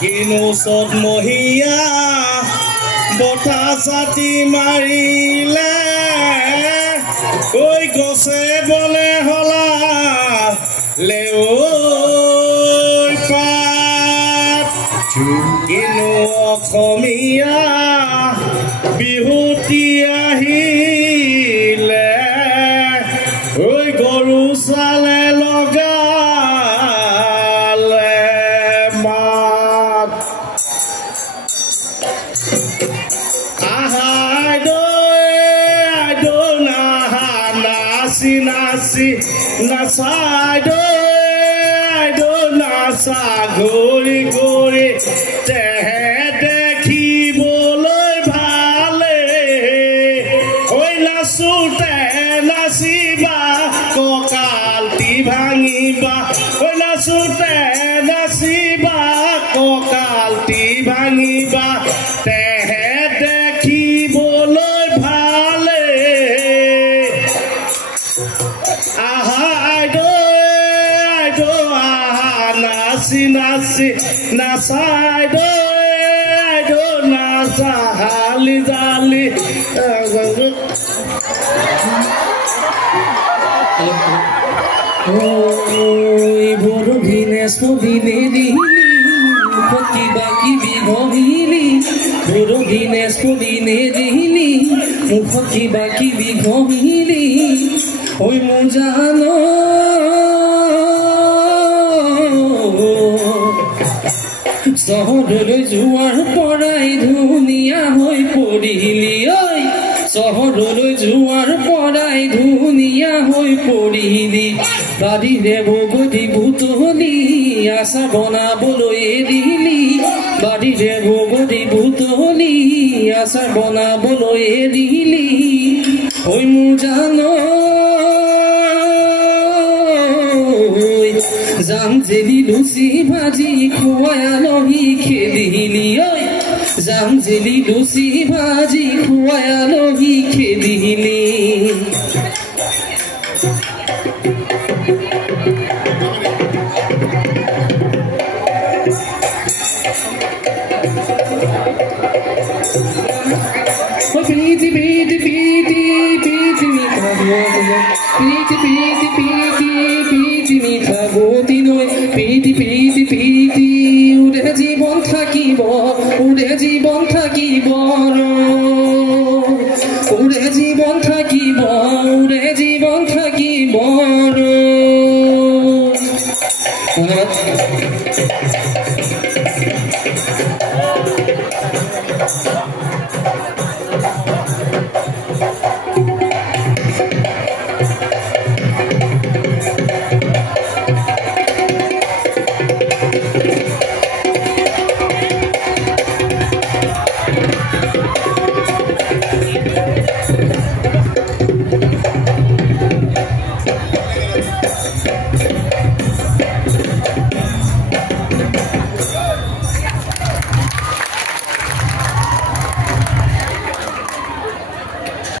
কিনো চদমহীয়া বতাহ ছাতি মাৰিলে ঐ গছে বলে হলা লেঐ পাত কিনো অসমীয়া বিহুতি আহিলে ঐ গৰু চালে লগালে মাত আহাই দৈ নাহা নাচি নাচি নাচাই দৈ নাচা ঘূৰি ঘূৰি তেহে দেখিবলৈ ভালে ঐ নাচোতে নাচিবা কঁকালটি ভাঙিবা ঐ নাচোতে নাচিবা কঁকালটি ভাঙিবা তেহে দেখিবলৈ ভালে আহাই দৈ আহা নাচি নাচি নাচাই দৈ নাচা হালি জালি বৰহিনে স্পদিনে দিলি কিবা কিবি ঘহিলি বৰহিনে স্পদিনে দিলি মুখ কিবা কিবি ঘহিলি ঐ মোৰ জান চহৰলৈ যোৱাৰ পৰাই ধুনীয়া হৈ পৰিলি ঐ চহৰলৈ যোৱাৰ পৰাই ধুনীয়া হৈ পৰিলি বাৰীৰে বগৰী বুটলি আচাৰ বনাবলৈ এৰিলি বাৰীৰে বগৰী বুটলি আচাৰ বনাবলৈ এৰিলি ঐ মোৰ জান জাম জেলি লুচি ভাজি খুৱাই আলহী খেদিলি ঐ জাম জেলি লুচি ভাজি খুৱাই আলহী খেদিলি Piti piti piti piti mi tagoti piti piti piti piti mi tagoti noi piti piti piti ude জীবন থাকিব উড়ে জীবন থাকিব উড়ে জীবন থাকিব উড়ে জীবন থাকিব ধন্যবাদ